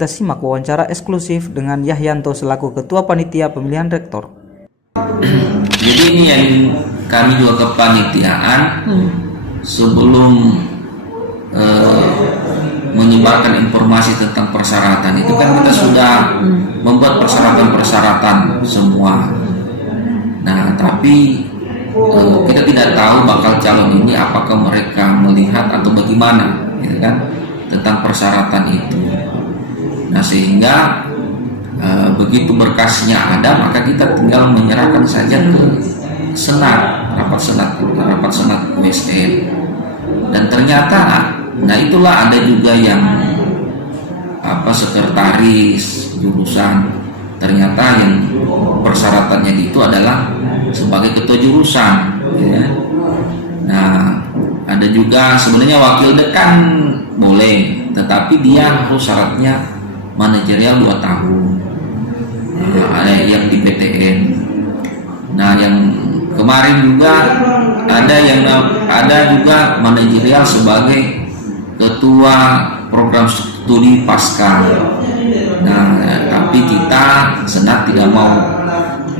Kita simak wawancara eksklusif dengan Yahyanto selaku Ketua Panitia Pemilihan Rektor. Jadi ini yang kami juga kepanitiaan sebelum menyebarkan informasi tentang persyaratan itu kan kita sudah membuat persyaratan-persyaratan semua. Nah, tapi kita tidak tahu bakal calon ini apakah mereka melihat atau bagaimana, gitu kan, tentang persyaratan itu. Nah, sehingga begitu berkasnya ada, maka kita tinggal menyerahkan saja ke senat, rapat senat USN. Dan ternyata, nah itulah ada juga yang sekretaris jurusan, ternyata yang persyaratannya itu adalah sebagai ketua jurusan, ya. Nah, ada juga sebenarnya wakil dekan boleh, tetapi dia harus syaratnya manajerial 2 tahun. Nah, ada yang di PTN. Nah, yang kemarin juga ada juga manajerial sebagai ketua program studi pasca. Nah, tapi kita senat tidak mau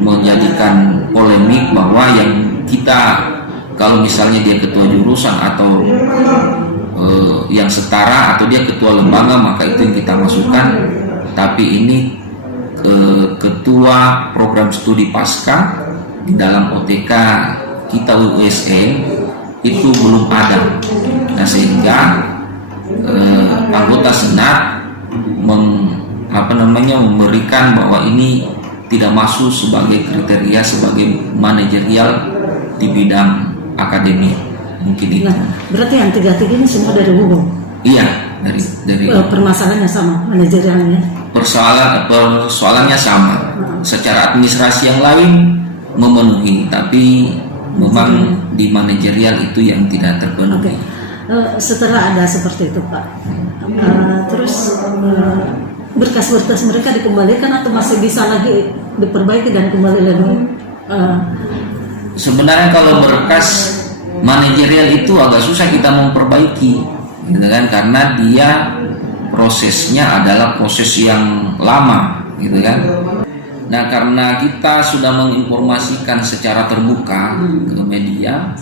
menjadikan polemik bahwa yang kita, kalau misalnya dia ketua jurusan atau yang setara atau dia ketua lembaga, maka itu yang kita masukkan. Tapi ini ketua program studi pasca di dalam OTK kita USN itu belum ada. Nah, sehingga anggota senat memberikan bahwa ini tidak masuk sebagai kriteria sebagai manajerial di bidang akademik. Mungkin itu. Nah, berarti yang 3 ini semua dari umum. Iya, dari permasalahannya sama, manajerialnya. Persoalannya sama. Secara administrasi yang lain memenuhi, tapi memang di manajerial itu yang tidak terpenuhi. Setelah ada seperti itu, Pak, terus berkas-berkas mereka dikembalikan atau masih bisa lagi diperbaiki dan kembali lagi? Sebenarnya kalau berkas manajerial itu agak susah kita memperbaiki, gitu kan, karena dia prosesnya adalah proses yang lama, gitu kan. Nah, karena kita sudah menginformasikan secara terbuka ke media,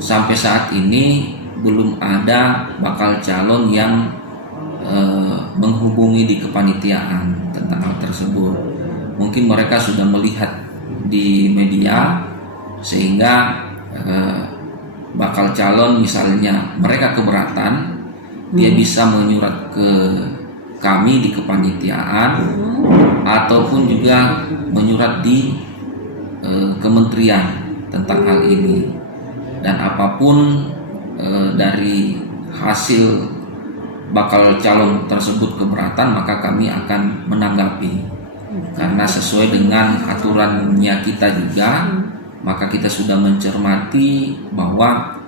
sampai saat ini belum ada bakal calon yang menghubungi di kepanitiaan tentang hal tersebut. Mungkin mereka sudah melihat di media, sehingga bakal calon misalnya mereka keberatan, dia bisa menyurat ke kami di kepanitiaan ataupun juga menyurat di kementerian tentang hal ini. Dan apapun dari hasil bakal calon tersebut keberatan, maka kami akan menanggapi, karena sesuai dengan aturannya kita juga, maka kita sudah mencermati bahwa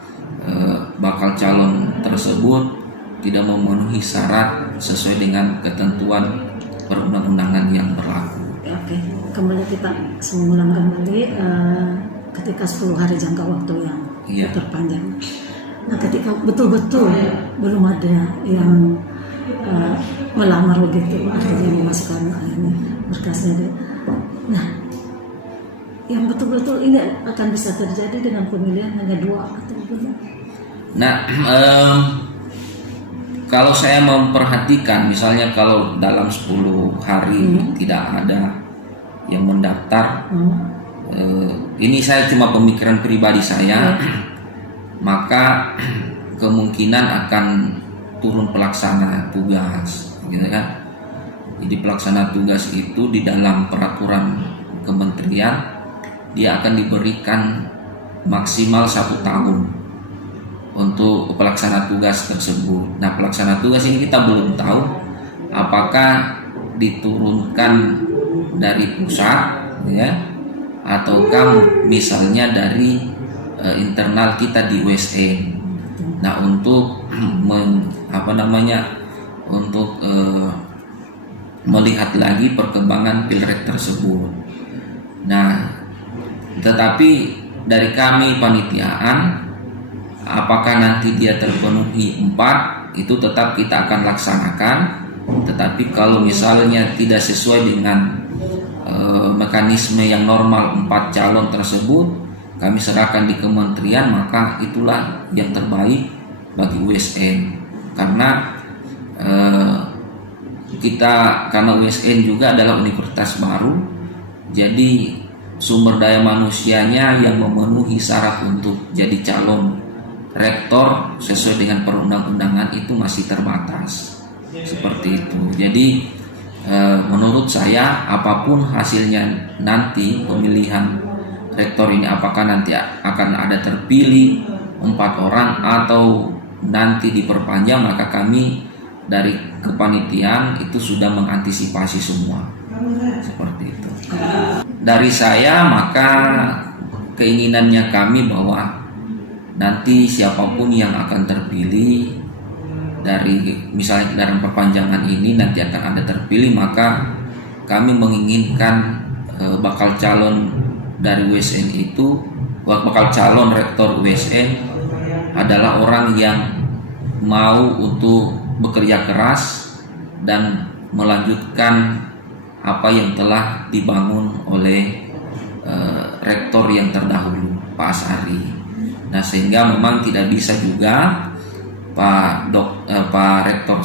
bakal calon tersebut tidak memenuhi syarat sesuai dengan ketentuan perundang-undangan yang berlaku. Oke, kembali kita mengulang kembali ketika 10 hari jangka waktu yang terpanjang. Nah, ketika betul-betul belum ada yang melamar begitu, akhirnya memasukkan berkasnya. Nah, yang betul-betul ini akan bisa terjadi dengan pemilihan hanya 2 atau belum? Nah, kalau saya memperhatikan, misalnya kalau dalam 10 hari tidak ada yang mendaftar, ini saya cuma pemikiran pribadi saya, maka kemungkinan akan turun pelaksana tugas, gitu kan. Jadi pelaksana tugas itu di dalam peraturan kementerian, dia akan diberikan maksimal 1 tahun untuk pelaksana tugas tersebut. Nah, pelaksana tugas ini kita belum tahu apakah diturunkan dari pusat, ya, ataukah misalnya dari internal kita di USN. Nah, untuk melihat lagi perkembangan pilrek tersebut. Nah, tetapi dari kami panitiaan, apakah nanti dia terpenuhi 4, itu tetap kita akan laksanakan. Tetapi kalau misalnya tidak sesuai dengan mekanisme yang normal 4 calon tersebut, kami serahkan di kementerian, maka itulah yang terbaik bagi USN. Karena karena USN juga adalah universitas baru, jadi sumber daya manusianya yang memenuhi syarat untuk jadi calon rektor sesuai dengan perundang-undangan itu masih terbatas, seperti itu. Jadi menurut saya, apapun hasilnya nanti pemilihan rektor ini, apakah nanti akan ada terpilih 4 orang atau nanti diperpanjang, maka kami dari kepanitiaan itu sudah mengantisipasi semua, seperti itu. Dari saya, maka keinginannya kami bahwa nanti siapapun yang akan terpilih dari misalnya dalam perpanjangan ini nanti akan ada terpilih, maka kami menginginkan bakal calon dari USN itu, bakal calon rektor USN adalah orang yang mau untuk bekerja keras dan melanjutkan apa yang telah dibangun oleh rektor yang terdahulu, Pak Asyari. Nah, sehingga memang tidak bisa juga Pak Rektor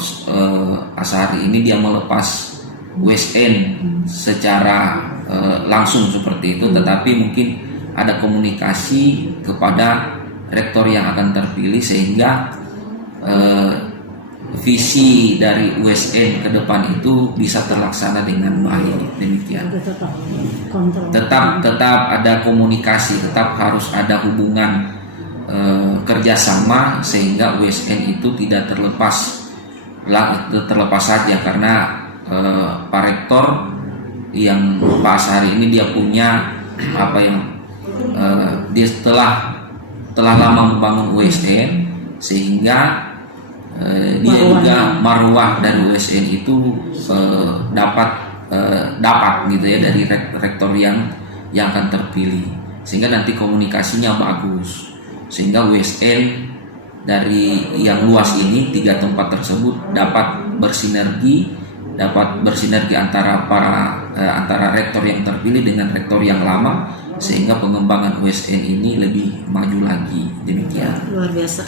Asyari ini dia melepas USN secara langsung seperti itu, tetapi mungkin ada komunikasi kepada rektor yang akan terpilih sehingga visi dari USN ke depan itu bisa terlaksana dengan baik. Demikian. Tetap ada komunikasi, tetap harus ada hubungan kerjasama sehingga USN itu tidak terlepas saja, karena Pak Rektor yang Pak Asyari ini dia punya dia telah lama membangun USN, sehingga dia juga marwah dari USN itu dapat gitu ya dari rektor yang akan terpilih, sehingga nanti komunikasinya bagus, sehingga USN dari yang luas ini 3 tempat tersebut dapat bersinergi antara rektor yang terpilih dengan rektor yang lama, sehingga pengembangan USN ini lebih maju lagi. Demikian. Luar biasa.